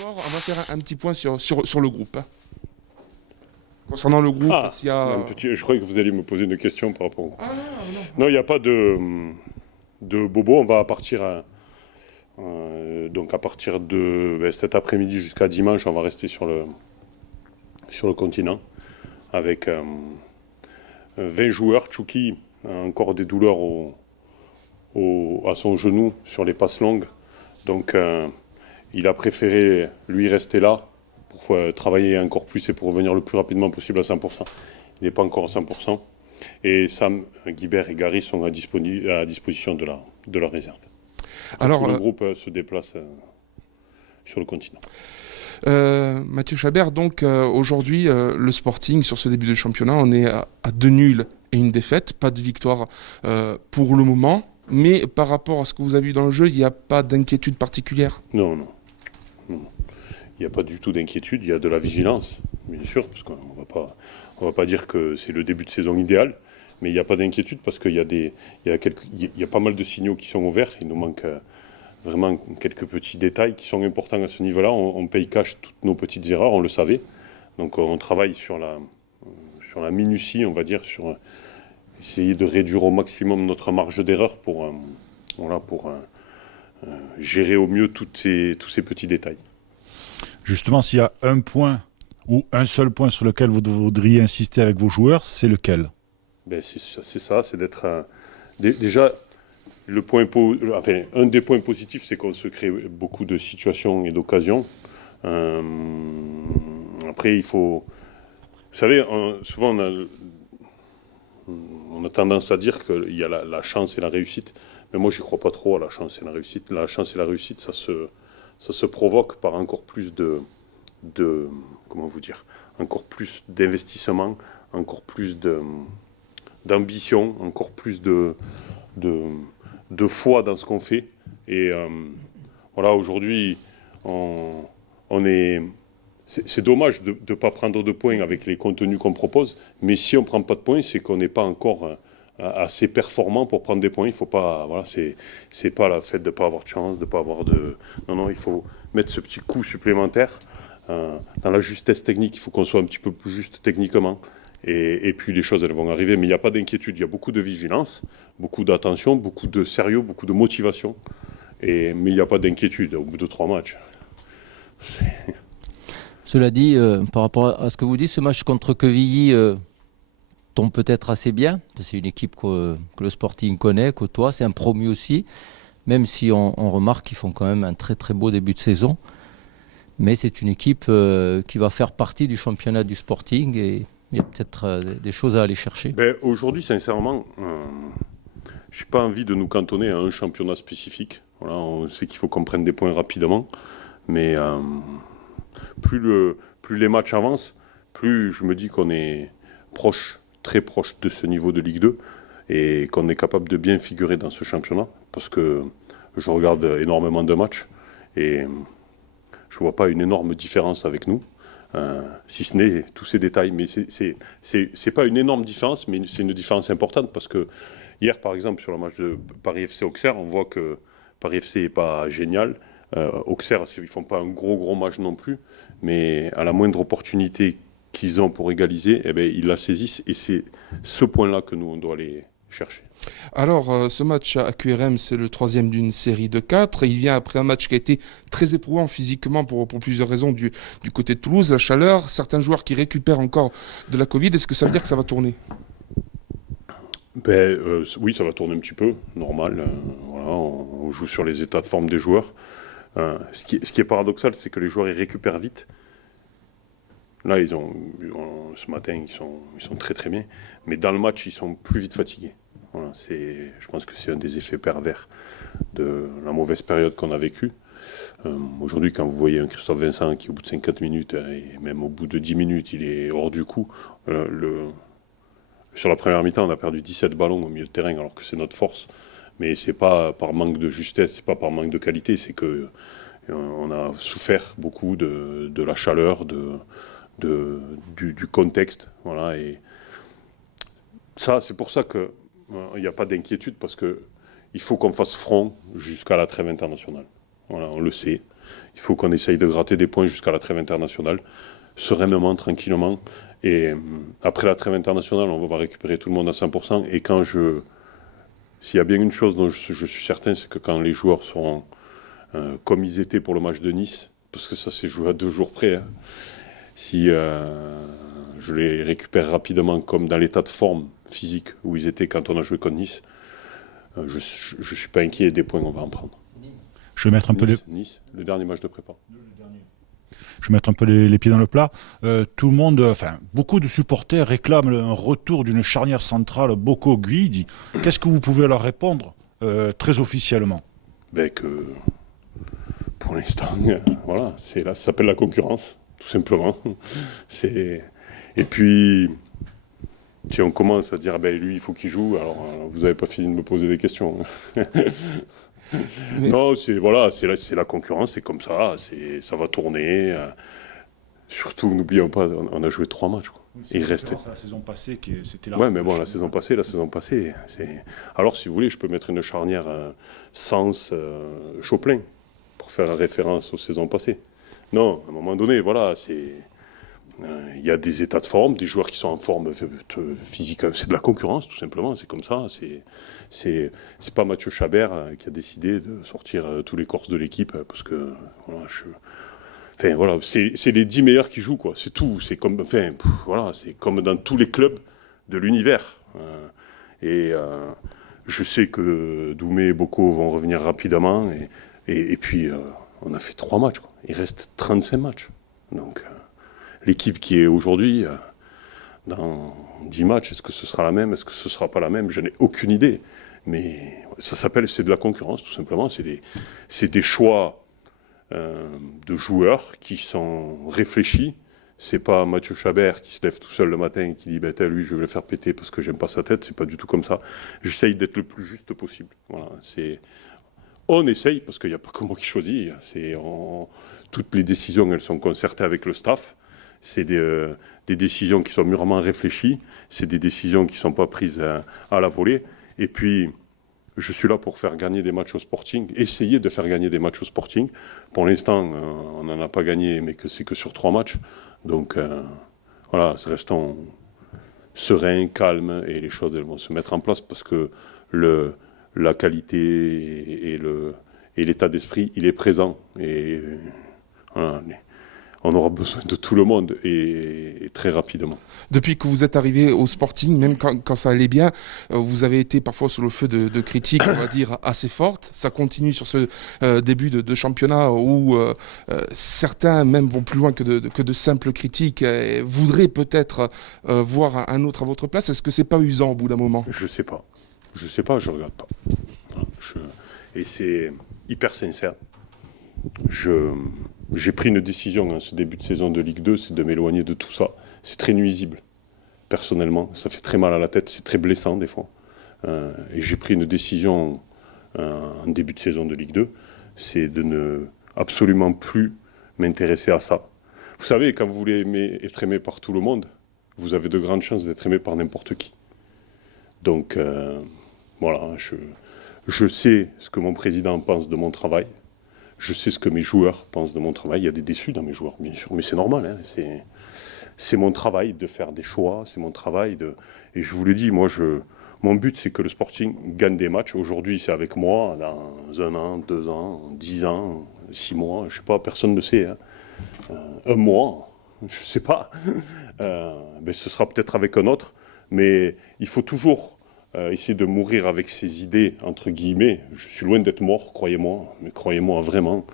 d'abord, on va faire un petit point sur le groupe. Concernant le groupe, s'il y a... Je croyais que vous alliez me poser une question par rapport au groupe. Ah non. Non, il n'y a pas de bobo. On va partir donc à partir de cet après-midi jusqu'à dimanche, on va rester sur le continent avec 20 joueurs. Tchouki a encore des douleurs à son genou sur les passes longues. Donc il a préféré lui rester là pour travailler encore plus et pour revenir le plus rapidement possible à 100%. Il n'est pas encore à 100%. Et Sam, Guibert et Gary sont à disposition de la réserve. Alors, tout le groupe se déplace sur le continent. Mathieu Chabert, donc aujourd'hui, le Sporting, sur ce début de championnat, on est à 2 nuls et une défaite, pas de victoire pour le moment. Mais par rapport à ce que vous avez vu dans le jeu, il n'y a pas d'inquiétude particulière? Non. Il n'y a pas du tout d'inquiétude, il y a de la vigilance, bien sûr, parce qu'on ne va pas dire que c'est le début de saison idéal, mais il n'y a pas d'inquiétude parce qu'il y a pas mal de signaux qui sont ouverts. Il nous manque vraiment quelques petits détails qui sont importants à ce niveau-là. On paye cash toutes nos petites erreurs, on le savait. Donc on travaille sur la minutie, on va dire, sur essayer de réduire au maximum notre marge d'erreur pour gérer au mieux tous ces petits détails. Justement, s'il y a un point ou un seul point sur lequel vous voudriez insister avec vos joueurs, c'est lequel? C'est ça, c'est d'être... déjà, un des points positifs, c'est qu'on se crée beaucoup de situations et d'occasions. Après, il faut... Vous savez, souvent, on a tendance à dire qu'il y a la chance et la réussite. Mais moi, je n'y crois pas trop à la chance et la réussite. La chance et la réussite, ça se provoque par encore plus comment vous dire, encore plus d'investissement, encore plus d'ambition, encore plus de foi dans ce qu'on fait. Et voilà, aujourd'hui, c'est dommage de ne pas prendre de points avec les contenus qu'on propose, mais si on ne prend pas de points, c'est qu'on n'est pas encore assez performant pour prendre des points. Il faut pas, voilà, c'est pas la fait de ne pas avoir de chance, de pas avoir de... Non, il faut mettre ce petit coup supplémentaire dans la justesse technique. Il faut qu'on soit un petit peu plus juste techniquement. Et puis les choses, elles vont arriver. Mais il n'y a pas d'inquiétude, il y a beaucoup de vigilance, beaucoup d'attention, beaucoup de sérieux, beaucoup de motivation. Mais il n'y a pas d'inquiétude au bout de 3 matchs. Cela dit, par rapport à ce que vous dites, ce match contre Quevilly tombe peut-être assez bien. C'est une équipe que le Sporting connaît, côtoie. C'est un promu aussi, même si on remarque qu'ils font quand même un très très beau début de saison. Mais c'est une équipe qui va faire partie du championnat du Sporting et il y a peut-être des choses à aller chercher. Aujourd'hui, sincèrement, je n'ai pas envie de nous cantonner à un championnat spécifique. Voilà, on sait qu'il faut qu'on prenne des points rapidement, mais plus les matchs avancent, plus je me dis qu'on est très proche de ce niveau de Ligue 2 et qu'on est capable de bien figurer dans ce championnat, parce que je regarde énormément de matchs et je ne vois pas une énorme différence avec nous, si ce n'est tous ces détails. Mais c'est pas une énorme différence, mais c'est une différence importante, parce que hier, par exemple, sur le match de Paris FC-Auxerre, on voit que Paris FC n'est pas génial. Auxerre, ils ne font pas un gros match non plus, mais à la moindre opportunité qu'ils ont pour égaliser, ils la saisissent, et c'est ce point-là que nous, on doit aller chercher. Alors, ce match à QRM, c'est le 3e d'une série de 4. Il vient après un match qui a été très éprouvant physiquement pour plusieurs raisons du côté de Toulouse, la chaleur, certains joueurs qui récupèrent encore de la Covid. Est-ce que ça veut dire que ça va tourner ? Oui, ça va tourner un petit peu, normal. Voilà, on joue sur les états de forme des joueurs. Ce qui est paradoxal, c'est que les joueurs ils récupèrent vite. Là, ce matin, ils sont très très bien. Mais dans le match, ils sont plus vite fatigués. Voilà, je pense que c'est un des effets pervers de la mauvaise période qu'on a vécue. Aujourd'hui, quand vous voyez un Christophe Vincent qui, au bout de 50 minutes, et même au bout de 10 minutes, il est hors du coup, sur la première mi-temps, on a perdu 17 ballons au milieu de terrain, alors que c'est notre force. Mais c'est pas par manque de justesse, c'est pas par manque de qualité, c'est que on a souffert beaucoup de la chaleur, du contexte. Voilà, et ça, c'est pour ça que il n'y a pas d'inquiétude, parce qu'il faut qu'on fasse front jusqu'à la trêve internationale. Voilà, on le sait. Il faut qu'on essaye de gratter des points jusqu'à la trêve internationale, sereinement, tranquillement. Et après la trêve internationale, on va récupérer tout le monde à 100%. Et s'il y a bien une chose dont je suis certain, c'est que quand les joueurs seront comme ils étaient pour le match de Nice, parce que ça s'est joué à 2 jours près, hein, si je les récupère rapidement comme dans l'état de forme physique où ils étaient quand on a joué contre Nice, je ne suis pas inquiet des points qu'on va en prendre. Je vais mettre un peu Nice, le dernier match de prépa. Je vais mettre un peu les pieds dans le plat. Tout le monde, beaucoup de supporters réclament un retour d'une charnière centrale Bocco-Guidi. Qu'est-ce que vous pouvez leur répondre très officiellement? Que pour l'instant, voilà, ça s'appelle la concurrence, tout simplement. Et puis, si on commence à dire, lui, il faut qu'il joue, alors vous n'avez pas fini de me poser des questions. Non, c'est la concurrence, c'est comme ça, ça va tourner. Surtout, n'oublions pas, on a joué 3 matchs. Quoi. Oui, il restait. La saison passée, c'était là. Ouais, mais bon, la saison passée, Alors, si vous voulez, je peux mettre une charnière Sens Choplin pour faire référence aux saisons passées. Non, à un moment donné, voilà, il y a des états de forme, des joueurs qui sont en forme physique. C'est de la concurrence, tout simplement. C'est comme ça. C'est pas Mathieu Chabert qui a décidé de sortir tous les Corses de l'équipe parce que voilà, c'est les 10 meilleurs qui jouent, quoi. C'est tout. C'est comme, c'est comme dans tous les clubs de l'univers. Je sais que Doumé et Bocco vont revenir rapidement. Et puis, on a fait 3 matchs. Quoi. Il reste 35 matchs. Donc, l'équipe qui est aujourd'hui, dans 10 matchs, est-ce que ce sera la même? Est-ce que ce ne sera pas la même? Je n'ai aucune idée. Mais c'est de la concurrence, tout simplement. C'est des choix de joueurs qui sont réfléchis. C'est pas Mathieu Chabert qui se lève tout seul le matin et qui dit lui je vais le faire péter parce que j'aime pas sa tête. C'est pas du tout comme ça. J'essaye d'être le plus juste possible. Voilà, on essaye parce qu'il n'y a pas que moi qui choisis. Toutes les décisions elles sont concertées avec le staff. C'est des décisions qui sont mûrement réfléchies. C'est des décisions qui ne sont pas prises à la volée. Et puis je suis là pour faire gagner des matchs au Sporting, essayer de faire gagner des matchs au Sporting. Pour l'instant, on n'en a pas gagné, mais c'est que sur 3 matchs. Donc, voilà, restons sereins, calmes, et les choses elles vont se mettre en place parce que la qualité et l'état d'esprit, il est présent. Et voilà, on aura besoin de tout le monde et très rapidement. Depuis que vous êtes arrivé au Sporting, même quand ça allait bien, vous avez été parfois sous le feu de critiques, on va dire, assez fortes. Ça continue sur ce début de championnat où certains même vont plus loin que de simples critiques et voudraient peut-être voir un autre à votre place. Est-ce que c'est pas usant au bout d'un moment? Je sais pas, je regarde pas. Et c'est hyper sincère. J'ai pris une décision ce début de saison de Ligue 2, c'est de m'éloigner de tout ça. C'est très nuisible, personnellement. Ça fait très mal à la tête, c'est très blessant des fois. Et j'ai pris une décision en début de saison de Ligue 2, c'est de ne absolument plus m'intéresser à ça. Vous savez, quand vous voulez être aimé par tout le monde, vous avez de grandes chances d'être aimé par n'importe qui. Donc, voilà, je sais ce que mon président pense de mon travail. Je sais ce que mes joueurs pensent de mon travail. Il y a des déçus dans mes joueurs, bien sûr, mais c'est normal. Hein. C'est mon travail de faire des choix, c'est mon travail de... Et je vous l'ai dit, mon but, c'est que le Sporting gagne des matchs. Aujourd'hui, c'est avec moi, dans 1 an, 2 ans, 10 ans, 6 mois, je ne sais pas, personne ne sait. Hein. 1 mois, je ne sais pas. Ce sera peut-être avec un autre, mais il faut toujours... essayer de mourir avec ses idées, entre guillemets. Je suis loin d'être mort, croyez-moi, mais croyez-moi vraiment.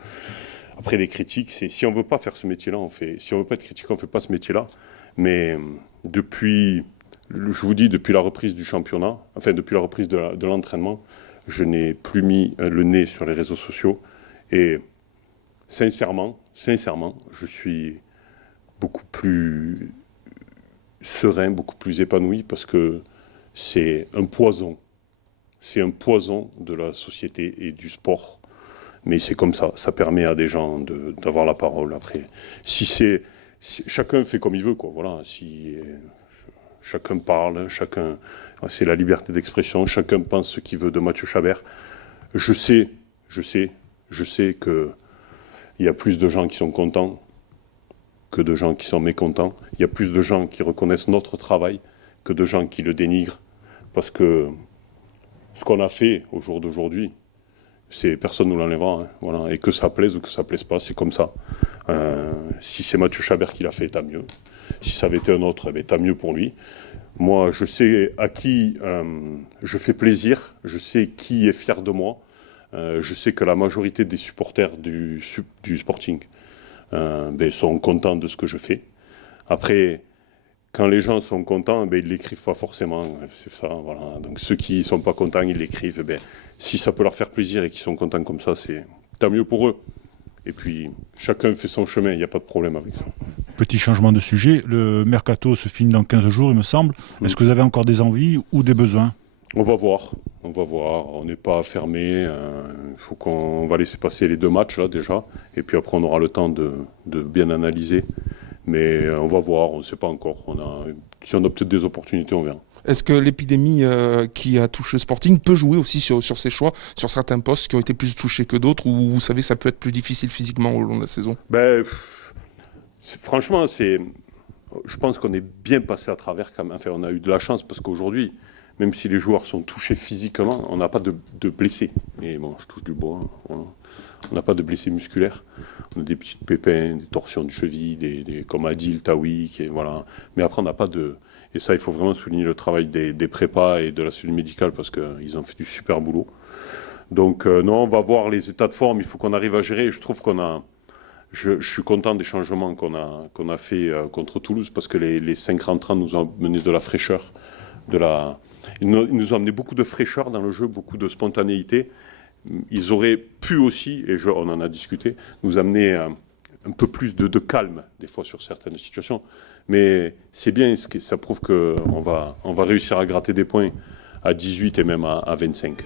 Après, les critiques, si on ne veut pas faire ce métier-là, si on ne veut pas être critiqué, on ne fait pas ce métier-là. Mais depuis la reprise du championnat, enfin depuis la reprise de l'entraînement, je n'ai plus mis le nez sur les réseaux sociaux. Et sincèrement, je suis beaucoup plus serein, beaucoup plus épanoui parce que c'est un poison. C'est un poison de la société et du sport. Mais c'est comme ça. Ça permet à des gens d'avoir la parole. Après, chacun fait comme il veut, quoi. Voilà. Chacun parle, c'est la liberté d'expression. Chacun pense ce qu'il veut de Mathieu Chabert. Je sais que il y a plus de gens qui sont contents que de gens qui sont mécontents. Il y a plus de gens qui reconnaissent notre travail que de gens qui le dénigrent. Parce que ce qu'on a fait au jour d'aujourd'hui, personne ne nous l'enlèvera. Hein, voilà. Et que ça plaise ou que ça plaise pas, c'est comme ça. Si c'est Mathieu Chabert qui l'a fait, tant mieux. Si ça avait été un autre, tant mieux pour lui. Moi, je sais à qui je fais plaisir, je sais qui est fier de moi. Je sais que la majorité des supporters du Sporting sont contents de ce que je fais. Après, quand les gens sont contents, ils ne l'écrivent pas forcément. C'est ça, voilà. Donc ceux qui ne sont pas contents, ils l'écrivent. Si ça peut leur faire plaisir et qu'ils sont contents comme ça, c'est tant mieux pour eux. Et puis, chacun fait son chemin, il n'y a pas de problème avec ça. Petit changement de sujet, le mercato se finit dans 15 jours, il me semble. Est-ce que vous avez encore des envies ou des besoins ? On va voir. On n'est pas fermé. On va laisser passer les 2 matchs là déjà. Et puis après, on aura le temps de bien analyser. Mais on va voir, on ne sait pas encore. Si on a peut-être des opportunités, on verra. Est-ce que l'épidémie qui a touché le Sporting peut jouer aussi sur ses choix, sur certains postes qui ont été plus touchés que d'autres, ou vous savez, ça peut être plus difficile physiquement au long de la saison ? Franchement, je pense qu'on est bien passé à travers quand même. Enfin, on a eu de la chance parce qu'aujourd'hui, même si les joueurs sont touchés physiquement, on n'a pas de blessés. Et bon, je touche du bois. Voilà. On n'a pas de blessés musculaires. On a des petites pépins, des torsions de cheville, comme Adil, Taoui, voilà. Mais après, on n'a pas de... Et ça, il faut vraiment souligner le travail des prépas et de la cellule médicale parce qu'ils ont fait du super boulot. Donc, non, on va voir les états de forme. Il faut qu'on arrive à gérer. Je trouve qu'on a... Je suis content des changements qu'on a fait contre Toulouse parce que les 5 rentrants nous ont mené de la fraîcheur. Ils nous ont amené beaucoup de fraîcheur dans le jeu, beaucoup de spontanéité. Ils auraient pu aussi, et on en a discuté, nous amener un peu plus de calme, des fois, sur certaines situations. Mais c'est bien, ça prouve qu'on va réussir à gratter des points à 18 et même à 25.